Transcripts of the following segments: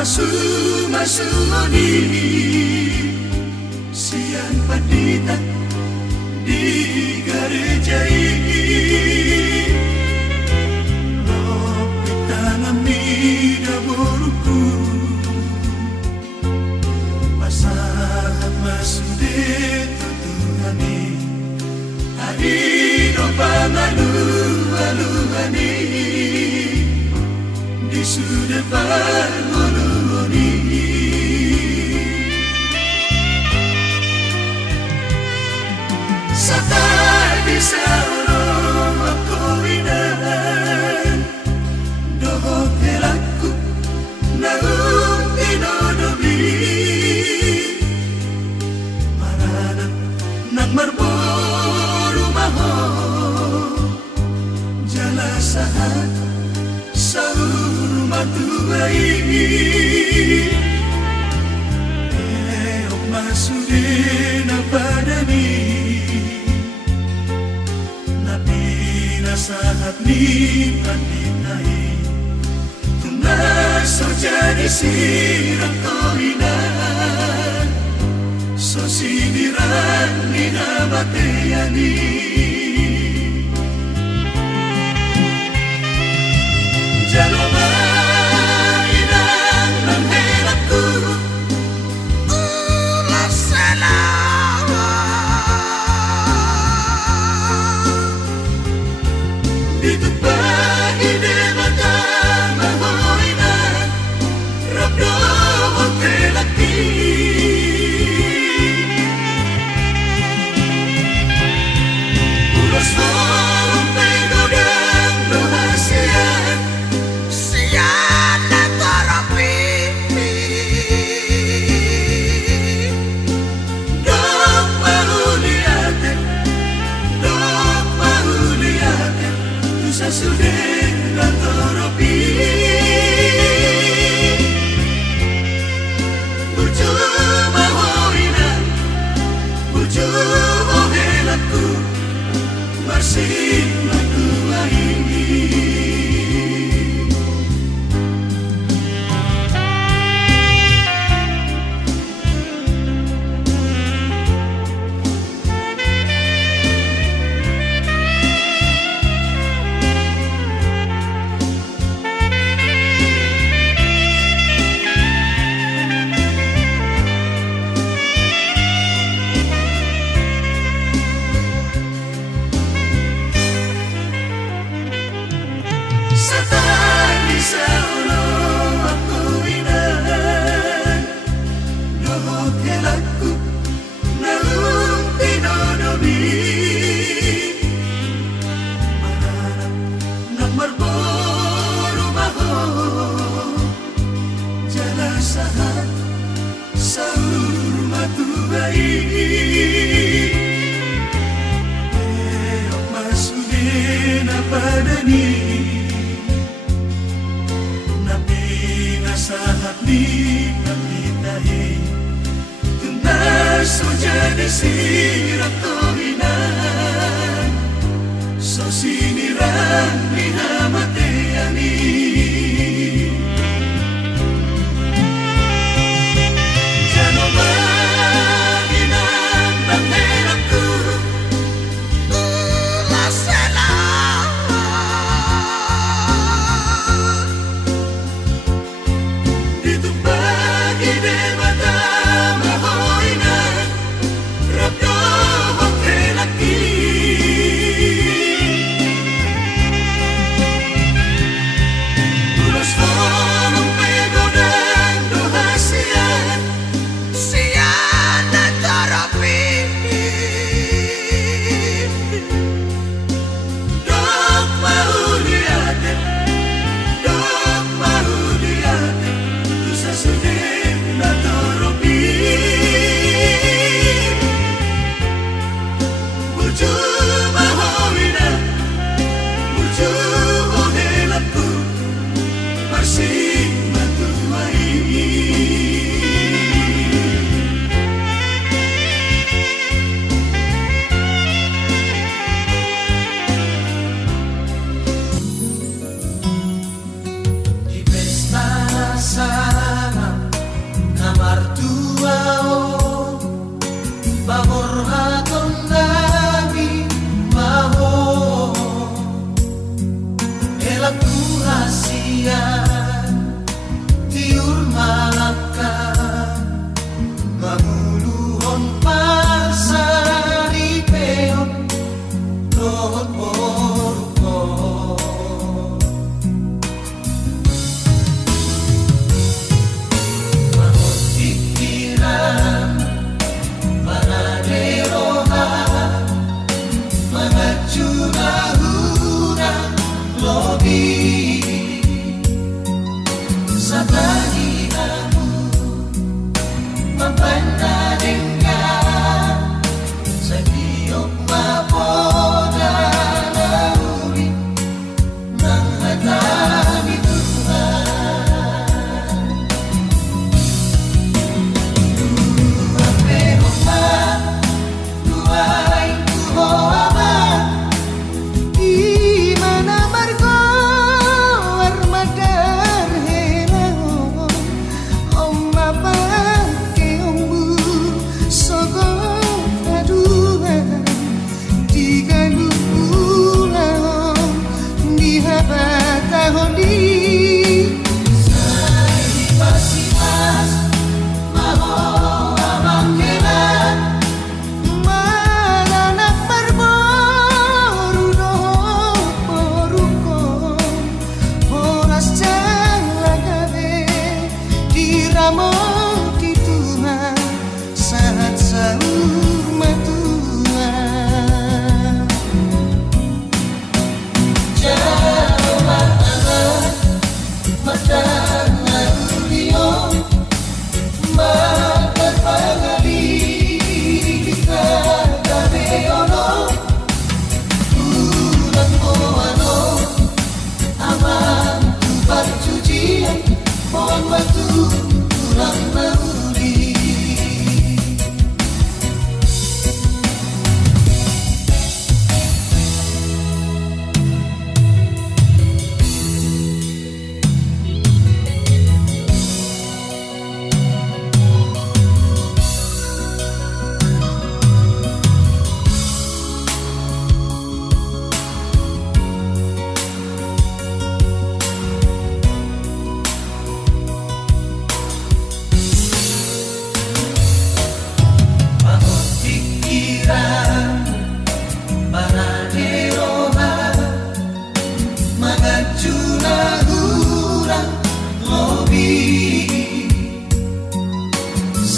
Masu-masuni siang pandita di gereja ini kita ngamida boruku masahat masude tutuhani hari dopangalu-aluhani di sudah parmononi Satar bisa ulang aku inan dohok helaku naung tinodobi maranan nang marboru maho jala sahat sahur matuai eok masudena padani saat ni pandinai tunas so jadi sirang koinan so sindiran ni nabateyani jaloma inang ng helaku ulas salawa dito pa hinemata mahoina rabdo hotelaki masudin ratoropi bucu mahoinan bucu ohelaku masih matuai Satani saulo aku inan Noho kelaku naung tinonomi Mananap nang marboru maho Jala sahat saur matubai Eok masudin apadani sahat di kapitahi tunas jadi sirat tohinan so siniran ni hamateani jano manginan bangelaku lasela Ide mata mahoinan Rabdo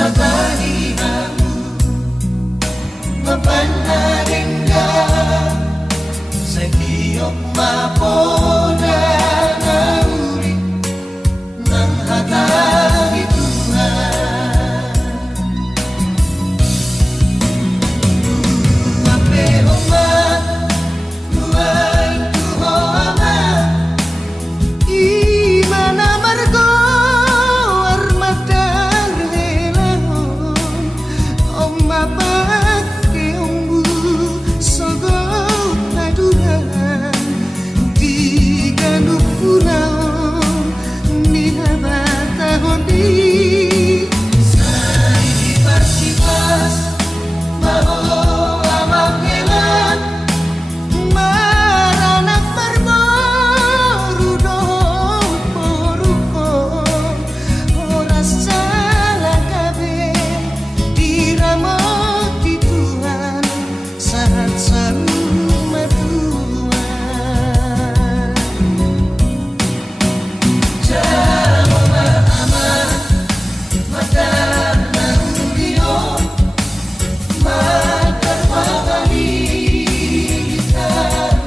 Sagalihamu mapanarengga sa giyok mapona na uri ng hatari Tuhan. Mapeo man luaing tuho ama imana margo armadang helahon om mapake ombu sogok naduhan di gandup punaon ni habatahon di sai parsipas maho amang helan maranak marmoru dong porukon ora salah kabeh diramoti Tuhan saat saruma Tuhan. Jamo aman madan nandion madan magalita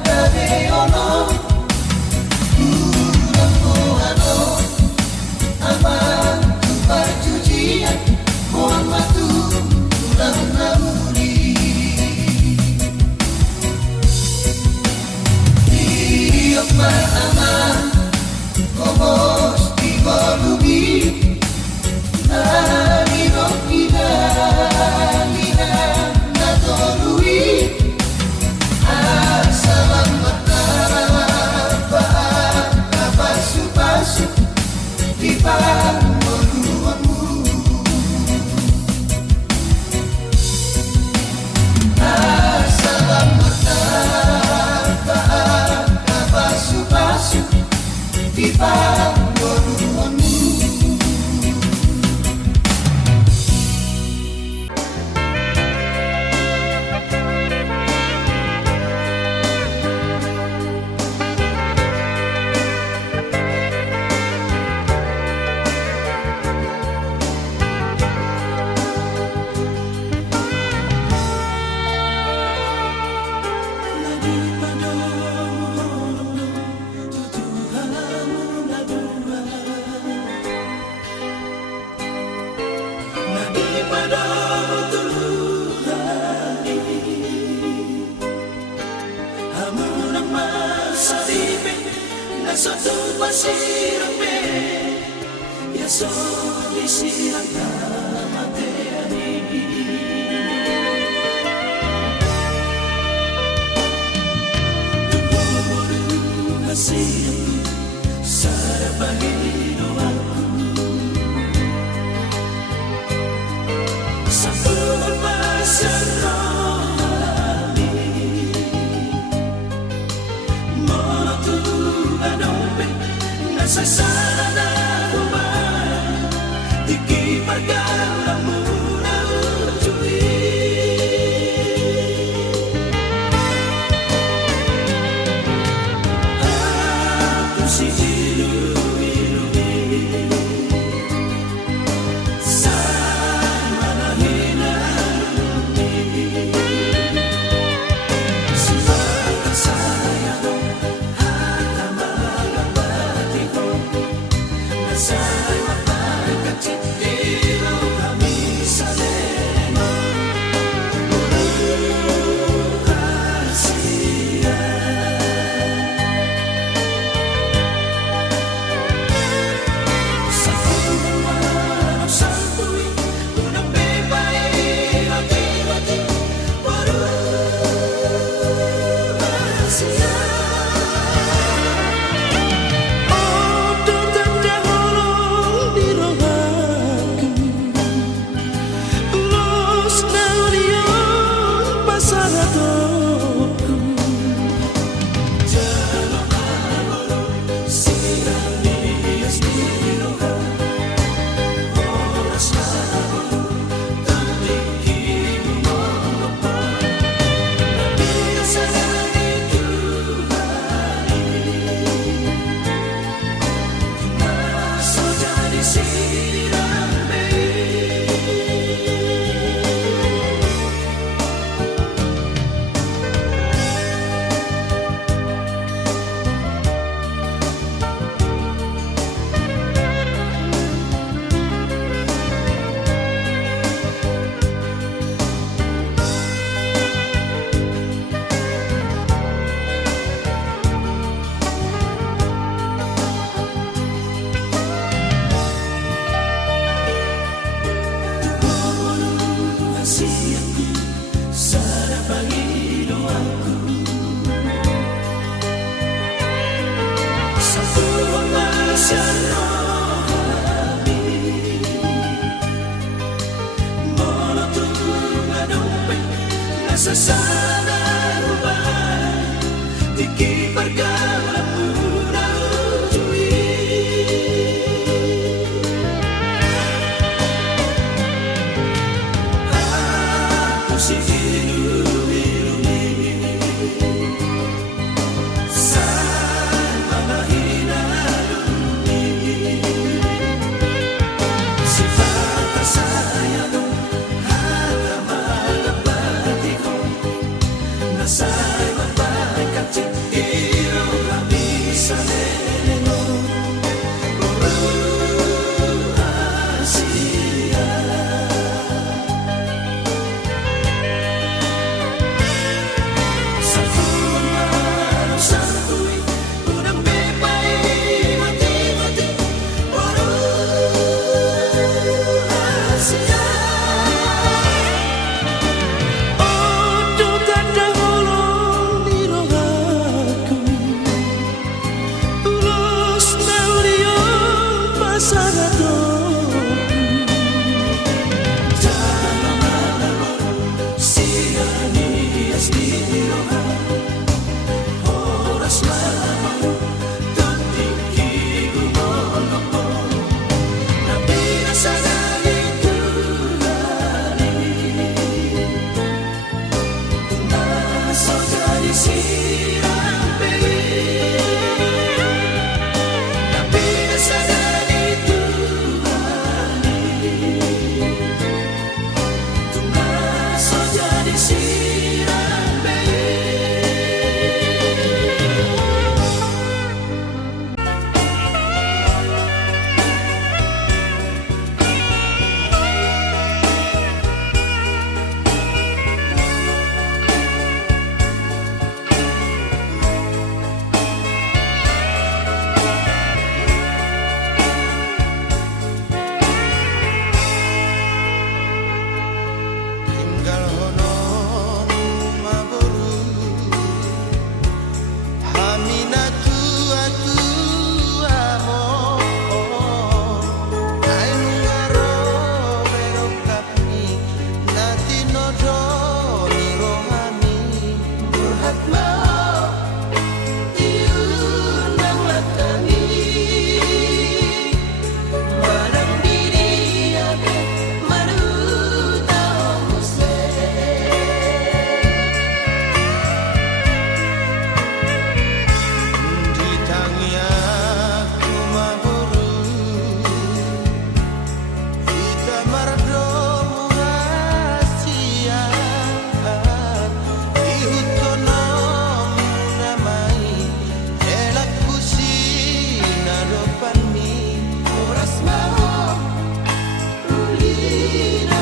dadeono kurang ano aman parjujian mohon matu tulang namuli diok aman komos digolubi narirok idalina natolui asalam matapaan kapasu-pasu di pangoluanmu asalam matapaan kapasu-pasu di pangoluanmu. Satu pasirang be, ya soli sirang kamateani. Tunggu hasilku, sarapagi doaku. Satu pasang rohani, monotu anombe, nasa sana na kumay, tiki pagkala mo na ujui. Aku si ilu-ilui, sama na hinalumi, simbang sayang hata magabati ko, nasa sana ubay di kipargalan muna ujui aku si ilu-ilumi sa mga hinalumi si pagkasaya ko hata magabati ko nasa'y mabay kacik iraw kami sa leno Asia sa tuwang araw sa tuwi unang bebay mati-mati Asia Odo dadang di rohaku ulos naudio pasarato Jangan malam siani asli roha oras lamang tandiki gumonopo nabinasa na ito nasa jadi sirang peri nabinasa na ito nasa jadi sirang peri tinggal hono maboru haminatu atu amo ainu ngaro bero kapi nati nodo ni rohani burhat mau diundang latani marang diri abe maruta muse di tangi aku maboru kita mardomu rahasia ihutono namai elak kusina depan mi oras mau ulina